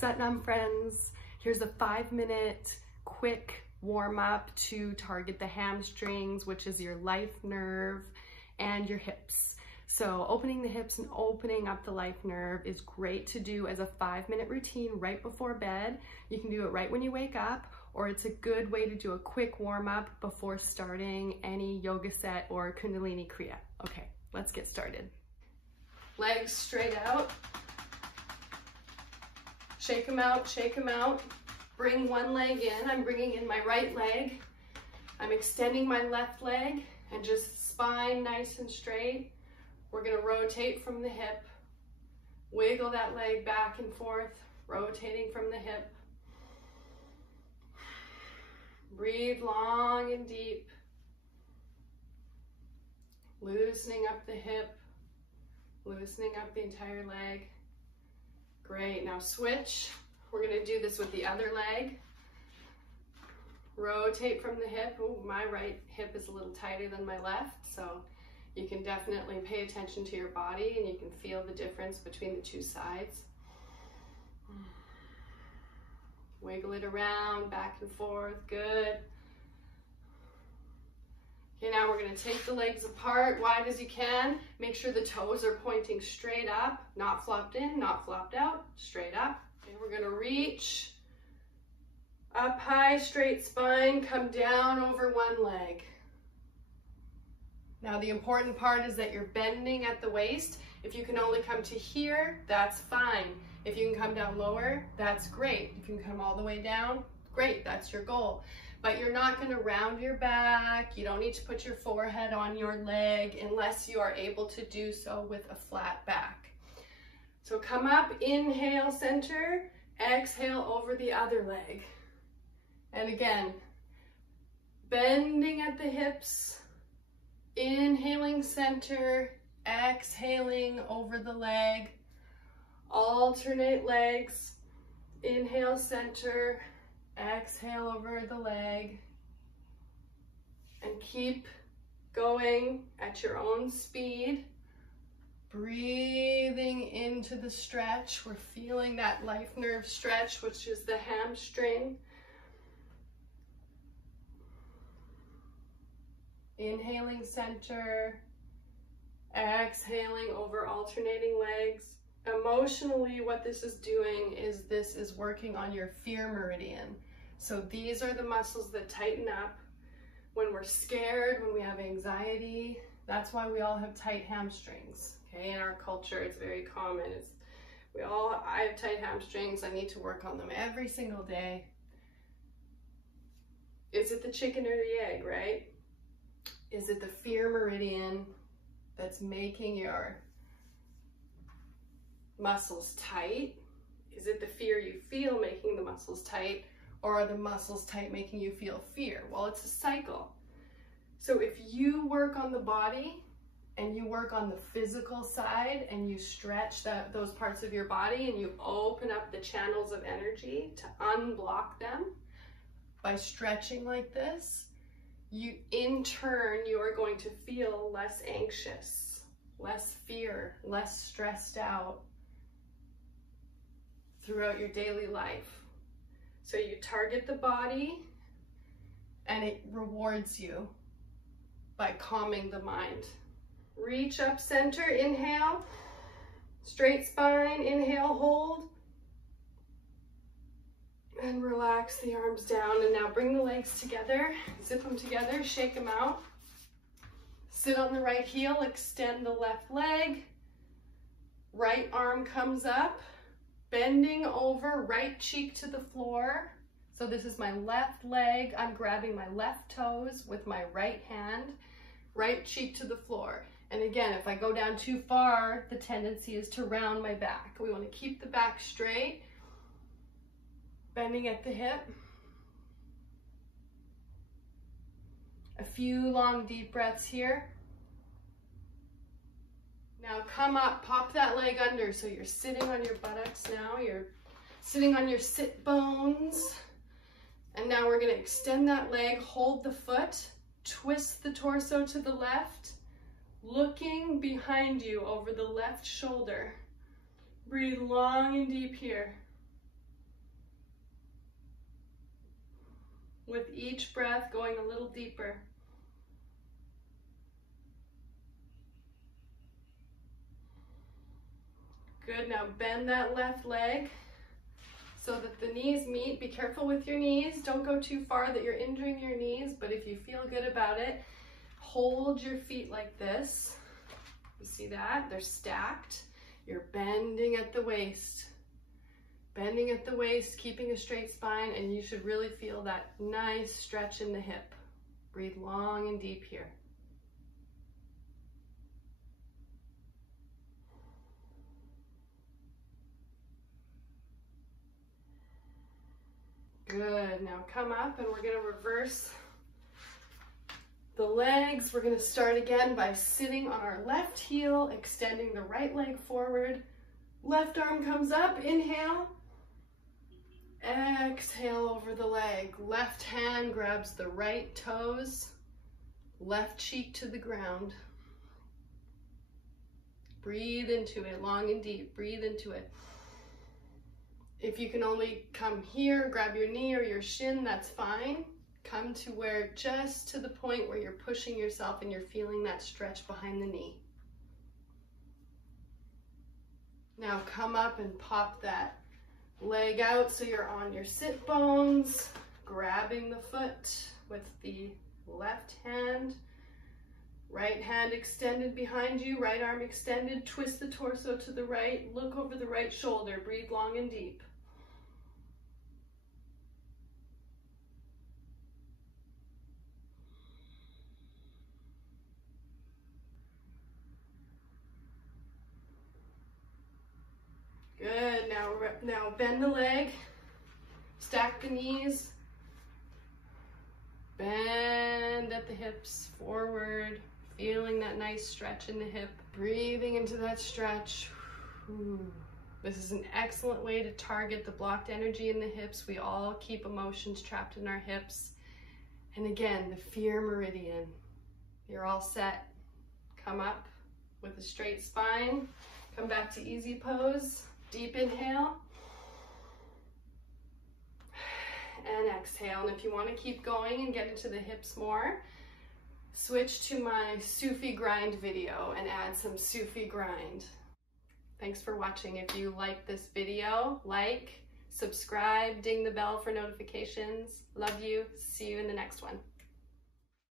Satnam friends, here's a 5-minute quick warm-up to target the hamstrings, which is your life nerve, and your hips. So opening the hips and opening up the life nerve is great to do as a 5-minute routine right before bed. You can do it right when you wake up, or it's a good way to do a quick warm-up before starting any yoga set or Kundalini Kriya. Okay, let's get started. Legs straight out. Shake them out, shake them out. Bring one leg in. I'm bringing in my right leg. I'm extending my left leg and just spine nice and straight. We're gonna rotate from the hip. Wiggle that leg back and forth, rotating from the hip. Breathe long and deep. Loosening up the hip, loosening up the entire leg. Great, now switch. We're gonna do this with the other leg. Rotate from the hip. Ooh, my right hip is a little tighter than my left, so you can definitely pay attention to your body and you can feel the difference between the two sides. Wiggle it around, back and forth, good. Okay, now we're gonna take the legs apart, wide as you can. Make sure the toes are pointing straight up, not flopped in, not flopped out, straight up. Okay, we're gonna reach up high, straight spine, come down over one leg. Now the important part is that you're bending at the waist. If you can only come to here, that's fine. If you can come down lower, that's great. If you can come all the way down, great, that's your goal. But you're not gonna round your back. You don't need to put your forehead on your leg unless you are able to do so with a flat back. So come up, inhale, center, exhale over the other leg. And again, bending at the hips, inhaling center, exhaling over the leg, alternate legs, inhale center, exhale over the leg, and keep going at your own speed. Breathing into the stretch. We're feeling that life nerve stretch, which is the hamstring. Inhaling center, exhaling over alternating legs. Emotionally, what this is doing is this is working on your fear meridian. So these are the muscles that tighten up when we're scared, when we have anxiety. That's why we all have tight hamstrings. Okay, in our culture, it's very common. I have tight hamstrings. I need to work on them every single day. Is it the chicken or the egg, right? Is it the fear meridian that's making your muscles tight? Is it the fear you feel making the muscles tight? Or are the muscles tight making you feel fear? Well, it's a cycle. So if you work on the body and you work on the physical side and you stretch those parts of your body and you open up the channels of energy to unblock them by stretching like this, in turn, you are going to feel less anxious, less fear, less stressed out throughout your daily life. So you target the body and it rewards you by calming the mind. Reach up center, inhale, straight spine, inhale, hold, and relax the arms down. And now bring the legs together, zip them together, shake them out. Sit on the right heel, extend the left leg, right arm comes up, bending over, right cheek to the floor. So this is my left leg. I'm grabbing my left toes with my right hand, right cheek to the floor. And again, if I go down too far, the tendency is to round my back. We want to keep the back straight, bending at the hip. A few long deep breaths here. Now come up, pop that leg under. So you're sitting on your buttocks now. You're sitting on your sit bones. And now we're going to extend that leg, hold the foot, twist the torso to the left, looking behind you over the left shoulder. Breathe long and deep here. with each breath going a little deeper. Good, now bend that left leg so that the knees meet. Be careful with your knees. Don't go too far that you're injuring your knees, but if you feel good about it, hold your feet like this. You see that? They're stacked. You're bending at the waist. Bending at the waist, keeping a straight spine, and you should really feel that nice stretch in the hip. Breathe long and deep here. Good, now come up and we're gonna reverse the legs. We're gonna start again by sitting on our left heel, extending the right leg forward. Left arm comes up, inhale. Exhale over the leg. Left hand grabs the right toes, left cheek to the ground. Breathe into it, long and deep, breathe into it. If you can only come here, grab your knee or your shin, that's fine. Come to where, just to the point where you're pushing yourself and you're feeling that stretch behind the knee. Now come up and pop that leg out so you're on your sit bones, grabbing the foot with the left hand. Right hand extended behind you, right arm extended, twist the torso to the right, look over the right shoulder, breathe long and deep. Good, now bend the leg, stack the knees, bend at the hips, forward, feeling that nice stretch in the hip, breathing into that stretch. This is an excellent way to target the blocked energy in the hips. We all keep emotions trapped in our hips. And again, the fear meridian. You're all set. Come up with a straight spine. Come back to easy pose. Deep inhale. And exhale. And if you want to keep going and get into the hips more, switch to my Sufi grind video and add some Sufi grind. Thanks for watching. If you like this video, like, subscribe, ding the bell for notifications. Love you. See you in the next one.